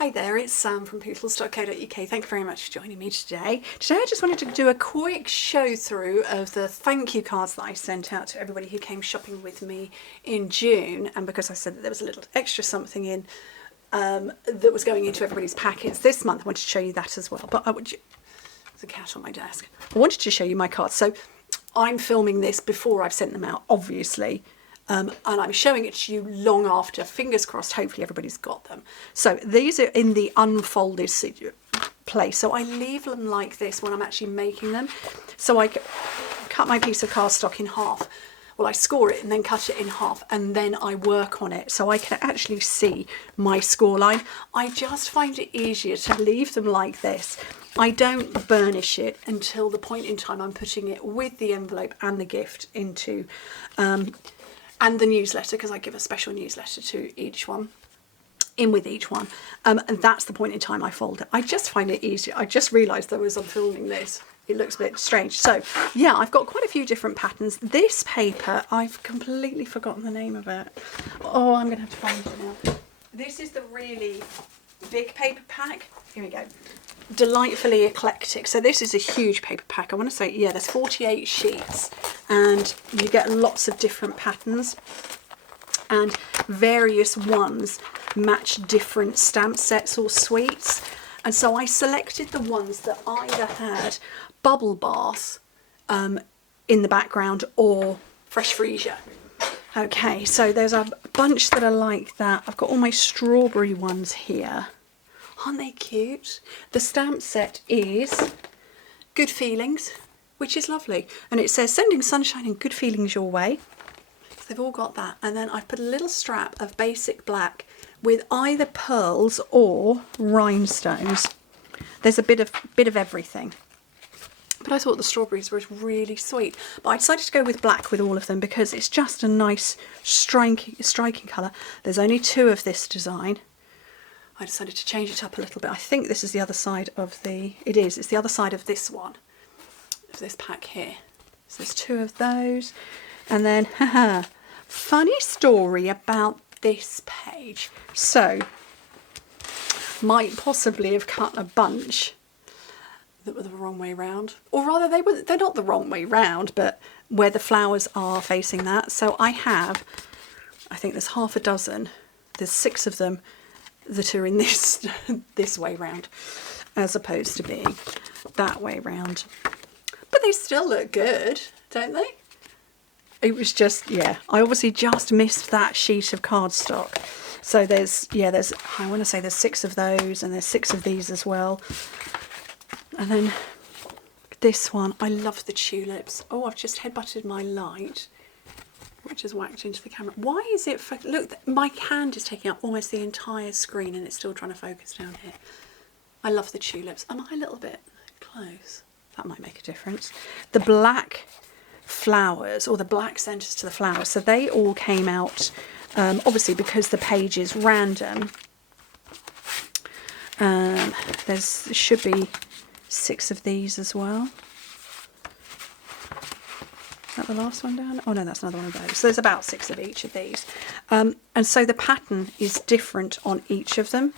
Hi there, it's Sam from Pootles.co.uk. Thank you very much for joining me today. Today I just wanted to do a quick show through of the thank you cards that I sent out to everybody who came shopping with me in June, and because I said that there was a little extra something in that was going into everybody's packets this month, I wanted to show you that as well. But there's a cat on my desk. I wanted to show you my cards. So I'm filming this before I've sent them out, obviously. And I'm showing it to you long after. Fingers crossed, hopefully everybody's got them. So these are in the unfolded place. So I leave them like this when I'm actually making them. So I cut my piece of cardstock in half. Well, I score it and then cut it in half, and then I work on it so I can actually see my score line. I just find it easier to leave them like this. I don't burnish it until the point in time I'm putting it with the envelope and the gift into and the newsletter, because I give a special newsletter to each one, in with each one, and that's the point in time I fold it. I just find it easier. I just realised though as I'm filming this, it looks a bit strange. So yeah, I've got quite a few different patterns. This paper, I've completely forgotten the name of it. Oh, I'm going to have to find it now. This is the really big paper pack. Here we go. Delightfully eclectic. So this is a huge paper pack. I want to say, yeah, there's 48 sheets and you get lots of different patterns, and various ones match different stamp sets or suites. And so I selected the ones that either had bubble bath in the background or fresh freesia. Okay, so there's a bunch that are like that. I've got all my strawberry ones here. Aren't they cute? The stamp set is Good Feelings, which is lovely. And it says, sending sunshine and good feelings your way. So they've all got that. And then I've put a little strap of basic black with either pearls or rhinestones. There's a bit of everything. But I thought the strawberries were really sweet. But I decided to go with black with all of them because it's just a nice striking colour. There's only 2 of this design. I decided to change it up a little bit. I think this is the other side of it's the other side of this one, of this pack here. So there's 2 of those. And then, funny story about this page. So, might possibly have cut a bunch that were the wrong way round. Or rather, they're not the wrong way round, but where the flowers are facing that. So I think there's half a dozen. There's 6 of them that are in this this way round, as opposed to being that way round. But they still look good, don't they? It was just, yeah, I obviously just missed that sheet of cardstock. So there's I want to say there's 6 of those, and there's 6 of these as well. And then this one, I love the tulips. Oh, I've just headbutted my light, which has whacked into the camera. Why is it, look, my hand is taking up almost the entire screen and it's still trying to focus down here. I love the tulips. Am I a little bit close? That might make a difference. The black flowers, or the black centres to the flowers, so they all came out, obviously because the page is random. There should be 6 of these as well. Is that the last one down? Oh no, that's another one of those. So there's about 6 of each of these. And so the pattern is different on each of them.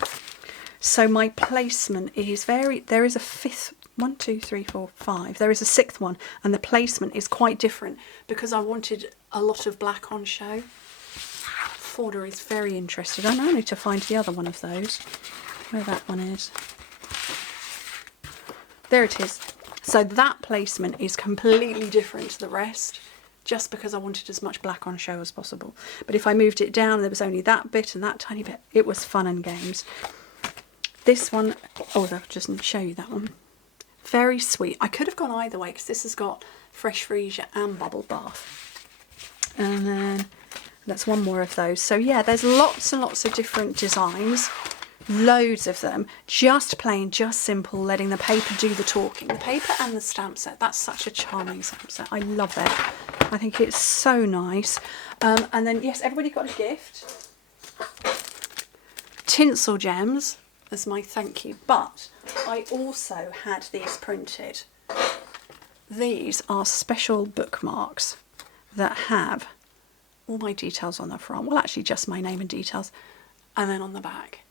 So my placement is there is a 5th, 1, 2, 3, 4, 5. There is a 6th one, and the placement is quite different because I wanted a lot of black on show. Forder is very interested. I now need to find the other one of those, where that one is. There it is. So that placement is completely different to the rest, just because I wanted as much black on show as possible. But if I moved it down, there was only that bit and that tiny bit. It was fun and games. This one, oh, I'll just show you that one. Very sweet. I could have gone either way because this has got fresh freesia and bubble bath. And then that's one more of those. So yeah, there's lots and lots of different designs. Loads of them, just plain, just simple, letting the paper do the talking. The paper and the stamp set, that's such a charming stamp set. I love it. I think it's so nice. And then, yes, everybody got a gift. Tinsel gems as my thank you, but I also had these printed. These are special bookmarks that have all my details on the front. Well, actually just my name and details, and then on the back.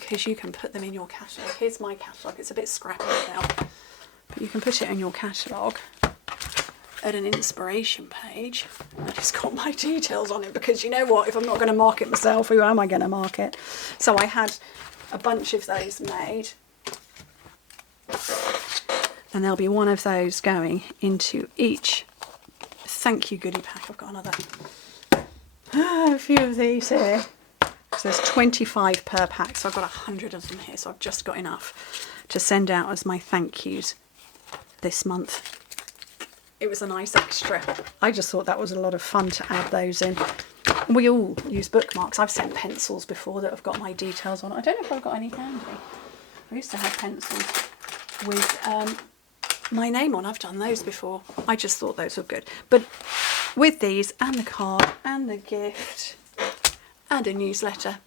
because you can put them in your catalogue. Here's my catalogue. It's a bit scrappy now, but you can put it in your catalogue at an inspiration page, and it's got my details on it, because you know what, if I'm not going to mark it myself, who am I going to mark it? So I had a bunch of those made, and there'll be one of those going into each thank you goodie pack. I've got another a few of these here. So there's 25 per pack, so I've got 100 of them here, so I've just got enough to send out as my thank yous this month. It was a nice extra. I just thought that was a lot of fun to add those in. We all use bookmarks. I've sent pencils before that have got my details on. I don't know if I've got any handy. I used to have pencils with my name on. I've done those before. I just thought those were good. But with these and the card and the gift and a newsletter,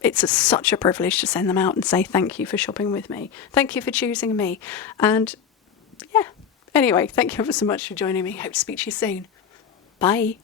it's such a privilege to send them out and say thank you for shopping with me. Thank you for choosing me. And yeah, anyway, thank you ever so much for joining me. Hope to speak to you soon. Bye.